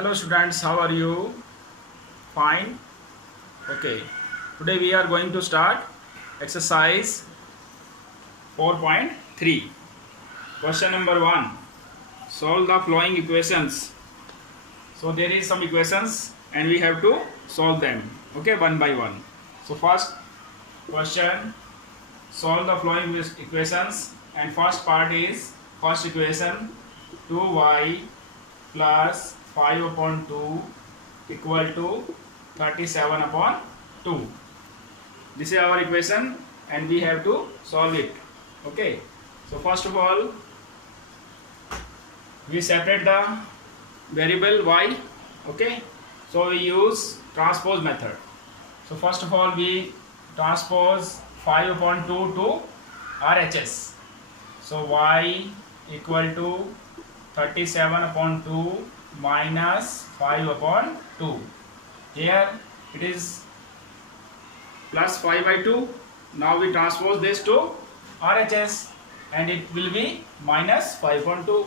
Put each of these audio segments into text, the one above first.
Hello students, how are you? Fine. Okay. Today we are going to start exercise 4.3. Question number 1. Solve the following equations. So there is some equations and we have to solve them. Okay, one by one. So first question, solve the following equations, and first part is first equation 2y plus 5 upon 2 equal to 37 upon 2. This is our equation and we have to solve it. Okay, so first of all we separate the variable y. Okay, so we use transpose method. So first of all we transpose 5 upon 2 to RHS. So y equal to 37 upon 2 minus 5 upon 2. Here it is plus 5 by 2. Now we transpose this to RHS and it will be minus 5 upon 2.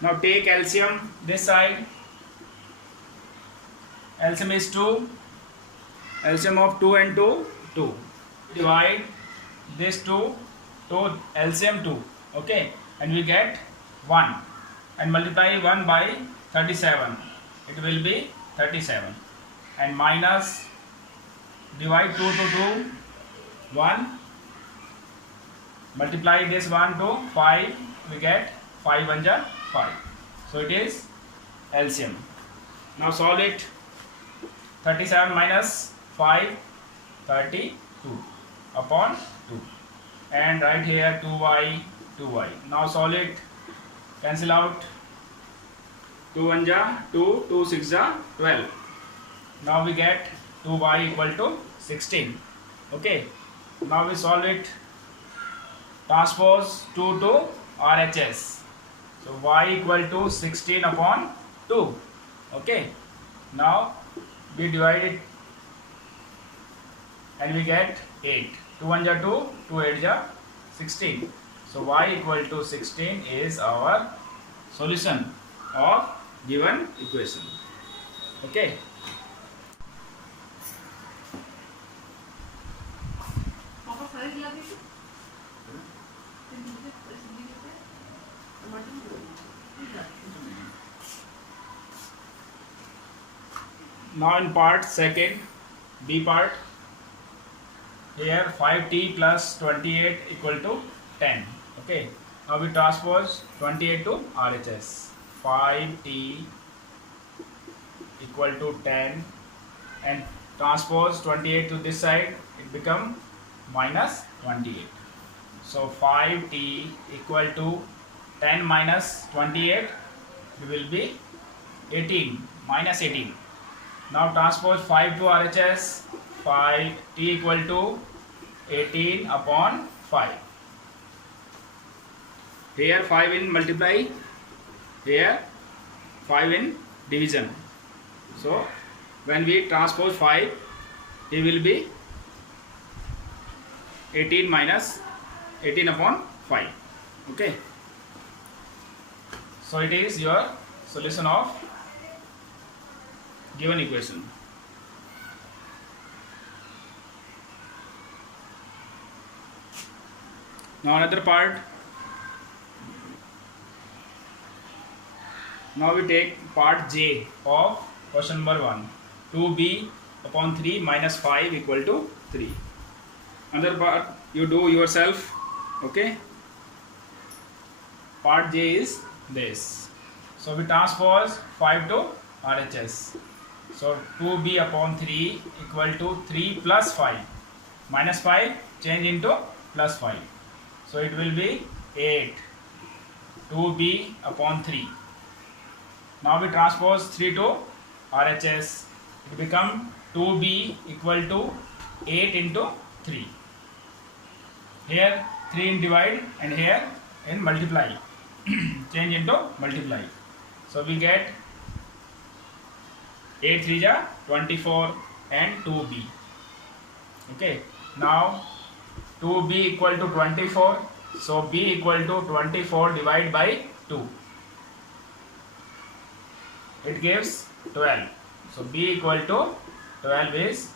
Now take LCM this side. LCM is 2. LCM of 2 and 2, 2. Divide this 2 to LCM 2. Okay, and we get 1. And multiply 1 by 37. It will be 37. And minus, divide 2 to 2, 1. Multiply this 1 to 5. We get 5 1 ja 5. So it is LCM. Now solve it. 37 minus 5, 32 upon 2. And right here 2y, 2y. Now solve it. Cancel out. 2 1 ja 2, 2 6 ja 12. Now we get 2y equal to 16. Okay. Now we solve it. Transpose 2 to RHS. So y equal to 16 upon 2. Okay. Now we divide it and we get 8. 2 1 ja 2, 2 8 ja 16. So y equal to 16 is our solution of given equation. Okay. Now in part second, B part, here 5t plus 28 equal to 10. Okay, now we transpose 28 to RHS. 5t equal to 10 and transpose 28 to this side, it become minus 28. So 5t equal to 10 minus 28, it will be 18, minus 18. Now transpose 5 to RHS, 5t equal to 18 upon 5. Here 5 in multiply, here 5 in division. So when we transpose 5, it will be 18 minus 18 upon 5. Okay. So it is your solution of given equation. Now another part. Now we take part J of question number 1. 2b upon 3 minus 5 equal to 3. Another part you do yourself. Okay. Part J is this. So we transpose 5 to RHS. So 2b upon 3 equal to 3 plus 5. Minus 5 change into plus 5. So it will be 8. 2b upon 3. Now we transpose 3 to RHS. It become 2b equal to 8 into 3. Here 3 in divide and here in multiply. Change into multiply. So we get 8 3 ja 24 and 2b. Okay. Now 2b equal to 24. So b equal to 24 divided by 2. it gives 12. So B equal to 12 is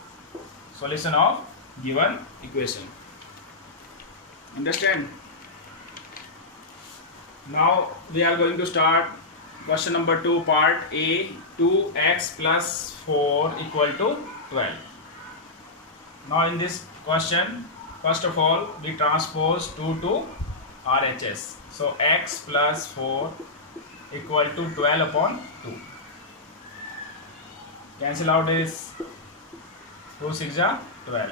solution of given equation. Understand? Now we are going to start question number 2, part A. 2x plus 4 equal to 12. Now in this question, first of all we transpose 2 to RHS. So x plus 4 equal to 12 upon 2. Cancel out this 2 6 are 12.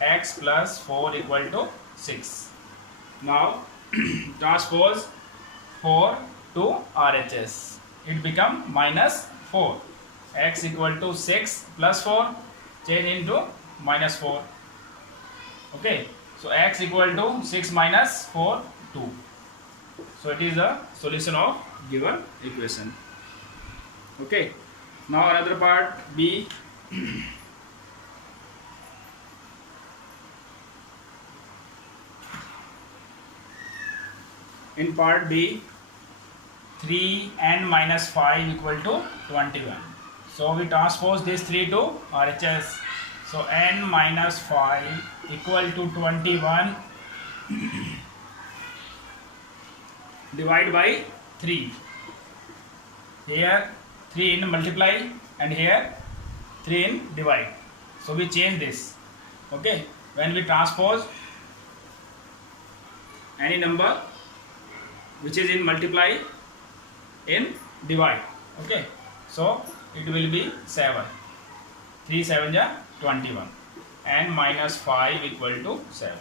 X plus 4 equal to 6. Now transpose 4 to RHS. It become minus 4. X equal to 6 plus 4 change into minus 4. Okay. So x equal to 6 minus 4 2. So it is the solution of given equation. Okay. Now another part B. In part B, 3n minus 5 equal to 21. So we transpose this 3 to RHS. So n minus 5 equal to 21 divide by 3. Here 3 in multiply and here 3 in divide. So we change this. Okay. When we transpose any number which is in multiply in divide. Okay. So it will be 7. 3 7 ja 21. And minus 5 equal to 7.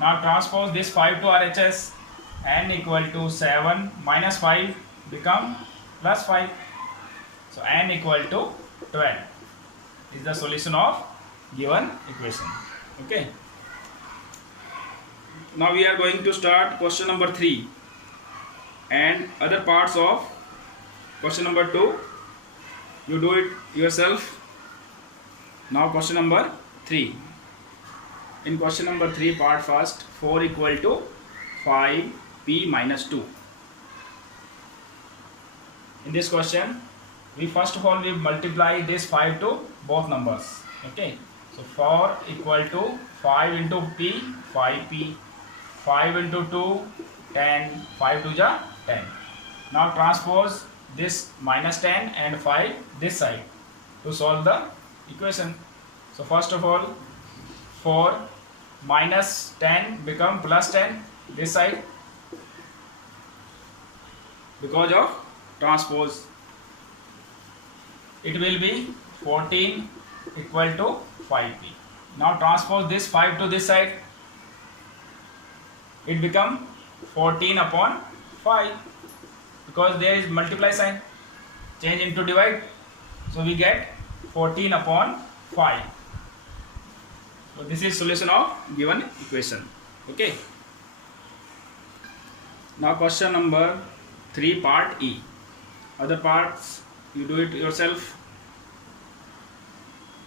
Now transpose this 5 to RHS. N equal to 7 minus 5 become plus 5. So n equal to 12 is the solution of given equation. Okay. Now we are going to start question number 3 and other parts of question number 2. You do it yourself. Now question number 3. In question number 3 part first, 4 equal to 5p minus 2. In this question, we first of all we multiply this 5 to both numbers. Okay. So 4 equal to 5 into p, 5p, 5 into 2, 10, 5 to ja 10. Now transpose this minus 10 and 5 this side to solve the equation. So first of all 4 minus 10 become plus 10 this side because of transpose. It will be 14 equal to 5p. Now transpose this 5 to this side. It become 14 upon 5 because there is multiply sign. Change into divide. So we get 14 upon 5. So this is solution of given equation. Okay. Now question number 3 part E. Other parts you do it yourself.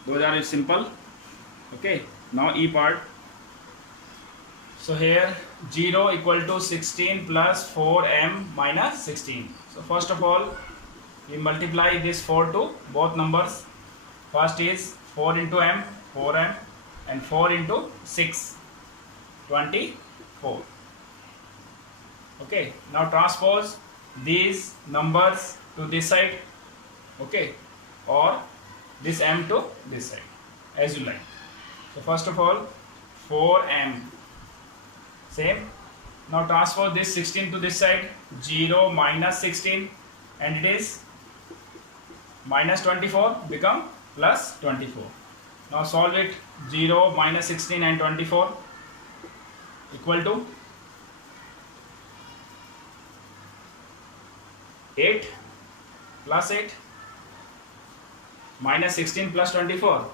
Those are simple. Okay. Now E part. So here 0 equal to 16 plus 4m minus 16. So first of all we multiply this 4 to both numbers. First is 4 into m, 4m, and 4 into 6, 24. Okay. Now transpose these numbers to this side. Okay. Or this m to this side as you like. So first of all 4m same. Now transpose this 16 to this side. 0 minus 16 and it is minus 24 become plus 24. Now solve it. 0 minus 16 and 24 equal to 8 plus 8 minus 16 plus 24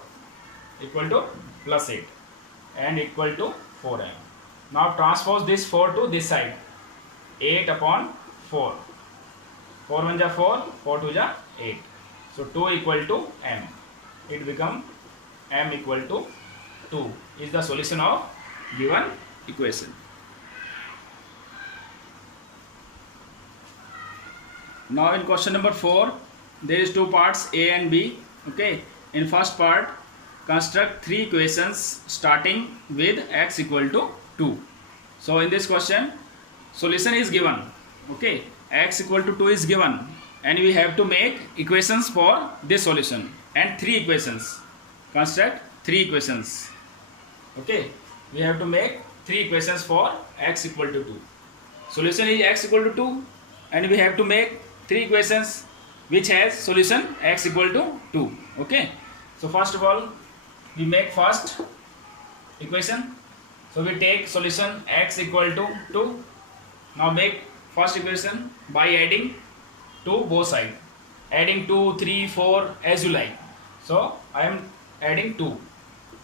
equal to plus 8 and equal to 4m. Now transpose this 4 to this side. 8 upon 4. 4 1 ja 4, 4 2 ja 8. So 2 equal to m. It become m equal to 2 is the solution of given equation. Now in question number 4, there is two parts, A and B. Okay, in first part construct three equations starting with x equal to 2. So in this question solution is given. Okay, x equal to 2 is given and we have to make equations for this solution, and three equations, construct three equations. Okay, we have to make three equations for x equal to 2. Solution is x equal to 2 and we have to make three equations which has solution x equal to 2. Okay, so first of all we make first equation. So we take solution x equal to 2. Now make first equation by adding to both sides, adding 2, 3, 4 as you like. So I am adding 2,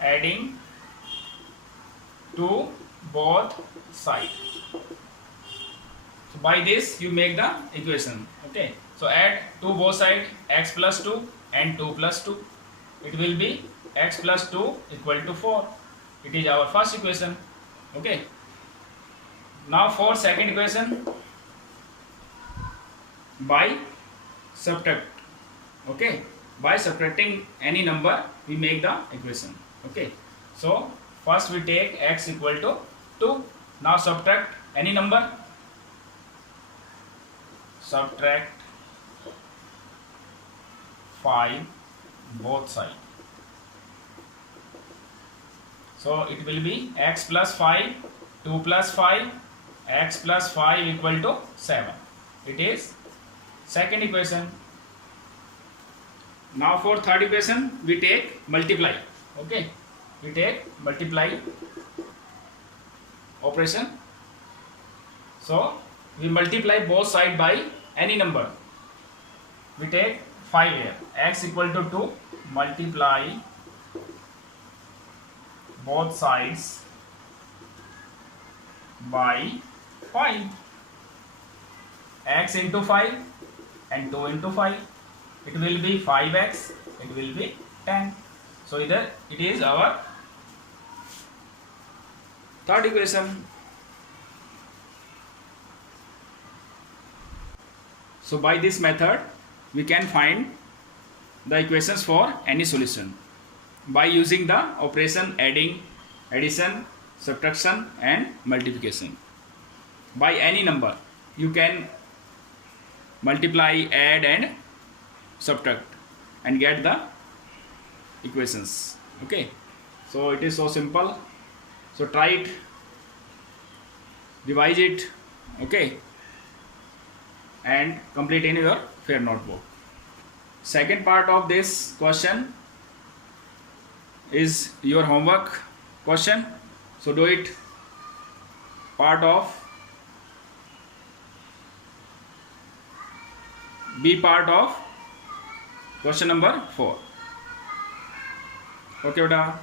adding to both sides. So by this you make the equation. Okay, so add to both sides, x plus 2 and 2 plus 2. It will be x plus 2 equal to 4. It is our first equation. Okay, now for second equation, by subtract. Okay, by subtracting any number we make the equation. Okay, so first we take x equal to 2. Now subtract any number, subtract 5 both sides. So it will be x plus 5, 2 plus 5, x plus 5 equal to 7. It is second equation. Now for third equation we take multiply. Okay, we take multiply operation. So we multiply both sides by any number. We take 5 here, x equal to 2, multiply both sides by 5, x into 5 and 2 into 5, it will be 5x, it will be 10. So either it is our third equation. So by this method we can find the equations for any solution by using the operation adding, addition, subtraction and multiplication. By any number you can multiply, add and subtract and get the equations. Okay, so it is so simple. So try it, revise it. Okay, and complete in your fair notebook. Second part of this question is your homework question. So do it part of B part of question number 4. Okay beta.